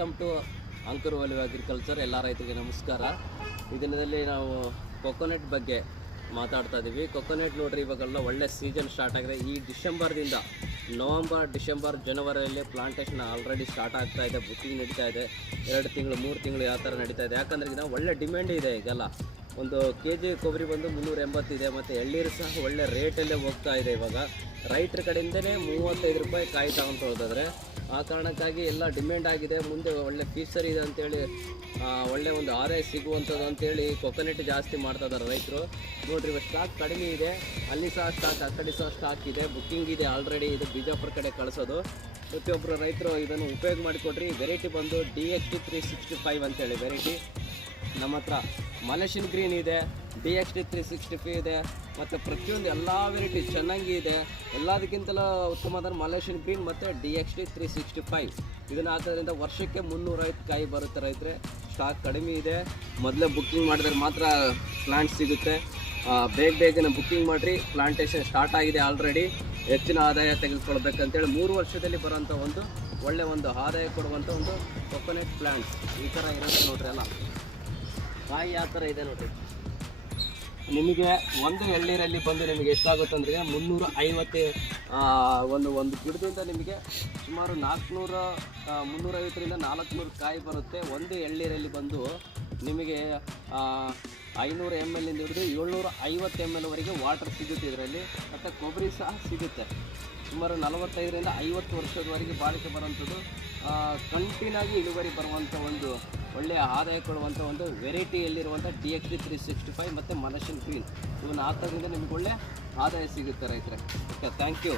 Welcome to Ankur value agriculture. ಎಲ್ಲ ರೈತರಿಗೆ ನಮಸ್ಕಾರ. ಈ ದಿನದಲ್ಲಿ ನಾವು ಕೊಕೊನೆಟ್ ಬಗ್ಗೆ ಮಾತಾಡ್ತಾ ಇದ್ದೀವಿ. ಕೊಕೊನೆಟ್ ನೋಡ್ರಿ, ಇವಾಗೆಲ್ಲ ಒಳ್ಳೆ ಸೀಸನ್ ಸ್ಟಾರ್ಟ್ ಆಗಿದೆ. ಈ ಡಿಸೆಂಬರ್ದಿಂದ ನವಂಬರ್, ಡಿಸೆಂಬರ್, ಜನವರಿಯಲ್ಲಿ ಪ್ಲಾಂಟೇಶನ್ ಆಲ್ರೆಡಿ ಸ್ಟಾರ್ಟ್ ಆಗ್ತಾ ಇದೆ. ಬುಕ್ಕಿಂಗ್ ನಡೀತಾ ಇದೆ. 2 ತಿಂಗಳು 3 ತಿಂಗಳು ಯಾವ ಥರ ನಡೀತಾ ಇದೆ. ಯಾಕಂದರೆ ಈಗ ಒಳ್ಳೆ ಡಿಮ್ಯಾಂಡ್ ಇದೆ. ಈಗೆಲ್ಲ ಒಂದು kg ಕೊಬ್ಬರಿ ಬಂದು 380 ಇದೆ. ಮತ್ತು ಎಳ್ಳೀರು ಸಹ ಒಳ್ಳೆ ರೇಟಲ್ಲೇ ಹೋಗ್ತಾ ಇದೆ. ಇವಾಗ ರೈತರ ಕಡೆಯಿಂದಲೇ 35 ರೂಪಾಯಿ ಕಾಯಿ ತಗೊಂಡು ಹೋದಾದ್ರೆ, ಆ ಕಾರಣಕ್ಕಾಗಿ ಎಲ್ಲ ಡಿಮ್ಯಾಂಡ್ ಆಗಿದೆ. ಮುಂದೆ ಒಳ್ಳೆ ಫ್ಯೂಚರ್ ಇದೆ ಅಂತೇಳಿ, ಒಳ್ಳೆ ಒಂದು ಆದಾಯ ಸಿಗುವಂಥದ್ದು ಅಂತೇಳಿ ಕೊಕೊನೆಟ್ ಜಾಸ್ತಿ ಮಾಡ್ತಾ ಇದ್ದಾರೆ ರೈತರು. ನೋಡಿರಿ, ಇವಾಗ ಸ್ಟಾಕ್ ಕಡಿಮೆ ಇದೆ. ಅಲ್ಲಿ ಸಹ ಸ್ಟಾಕ್, ಆ ಕಡೆ ಸಹ ಸ್ಟಾಕ್ ಇದೆ. ಬುಕ್ಕಿಂಗ್ ಇದೆ ಆಲ್ರೆಡಿ. ಇದು ಬಿಜಾಪುರ ಕಡೆ ಕಳಿಸೋದು. ಪ್ರತಿಯೊಬ್ಬರು ರೈತರು ಇದನ್ನು ಉಪಯೋಗ ಮಾಡಿಕೊಡ್ರಿ. ವೆರೈಟಿ ಬಂದು DXT 365 ಅಂತೇಳಿ ವೆರೈಟಿ. ನಮ್ಮ ಹತ್ರ ಮಲೇಷಿಯನ್ ಗ್ರೀನ್ ಇದೆ, DXT 365 ಇದೆ, ಮತ್ತು ಪ್ರತಿಯೊಂದು ಎಲ್ಲ ವೆರೈಟಿ ಚೆನ್ನಾಗಿ ಇದೆ. ಎಲ್ಲದಕ್ಕಿಂತಲೂ ಉತ್ತಮವಾದ ಮಲೇಷಿಯನ್ ಗ್ರೀನ್ ಮತ್ತು DXT 365 ಇದನ್ನು ಹಾಕೋದ್ರಿಂದ ವರ್ಷಕ್ಕೆ 350 ಕಾಯಿ ಬರುತ್ತೆ ರೈತರೆ. ಸ್ಟಾಕ್ ಕಡಿಮೆ ಇದೆ. ಮೊದಲೇ ಬುಕ್ಕಿಂಗ್ ಮಾಡಿದ್ರೆ ಮಾತ್ರ ಪ್ಲಾಂಟ್ ಸಿಗುತ್ತೆ. ಬೇಗನೆ ಬುಕ್ಕಿಂಗ್ ಮಾಡಿರಿ. ಪ್ಲಾಂಟೇಶನ್ ಸ್ಟಾರ್ಟ್ ಆಗಿದೆ ಆಲ್ರೆಡಿ. ಹೆಚ್ಚಿನ ಆದಾಯ ತೆಗೆದುಕೊಳ್ಬೇಕಂತೇಳಿ 3 ವರ್ಷದಲ್ಲಿ ಬರೋಂಥ ಒಂದು ಒಳ್ಳೆ ಒಂದು ಆದಾಯ ಕೊಡುವಂಥ ಒಂದು ಕೊಕೊನೆಟ್ ಪ್ಲಾಂಟ್ಸ್ ಈ ಥರ ಇರುತ್ತೆ ನೋಡ್ರಿ. ಎಲ್ಲ ಕಾಯಿ ಯಾವ ಥರ ಇದೆ ನೋಡಿರಿ. ನಿಮಗೆ ಒಂದು ಎಳ್ಳೀರಲ್ಲಿ ಬಂದು ನಿಮಗೆ ಎಷ್ಟಾಗುತ್ತೆ ಅಂದರೆ 350 ಒಂದು ಗಿಡದಿಂದ ನಿಮಗೆ ಸುಮಾರು 350ರಿಂದ 400 ಕಾಯಿ ಬರುತ್ತೆ. ಒಂದು ಎಳ್ಳೀರಲ್ಲಿ ಬಂದು ನಿಮಗೆ 500 ml ಇಂದ ಹಿಡಿದು 750 ml ವರೆಗೆ ವಾಟರ್ ಸಿಗುತ್ತೆ ಇದರಲ್ಲಿ. ಮತ್ತು ಕೊಬ್ಬರಿ ಸಹ ಸಿಗುತ್ತೆ. ಸುಮಾರು 45ರಿಂದ 50 ವರ್ಷದವರೆಗೆ ಬಾಳಿಕೆ ಬರುವಂಥದ್ದು, ಕಂಟಿನ್ಯೂ ಆಗಿ ಇಳುವರಿ ಬರುವಂಥ ಒಂದು ಒಳ್ಳೆಯ ಆದಾಯ ಕೊಡುವಂಥ ಒಂದು ವೆರೈಟಿಯಲ್ಲಿರುವಂಥ DXT 365 ಮತ್ತು ಮಲೇಷಿಯನ್ ಗ್ರೀನ್ ಇವನ್ನ ಹಾಕೋದ್ರಿಂದ ನಿಮಗೆ ಒಳ್ಳೆ ಆದಾಯ ಸಿಗುತ್ತೆ ರೈತರೆ. Okay, thank you.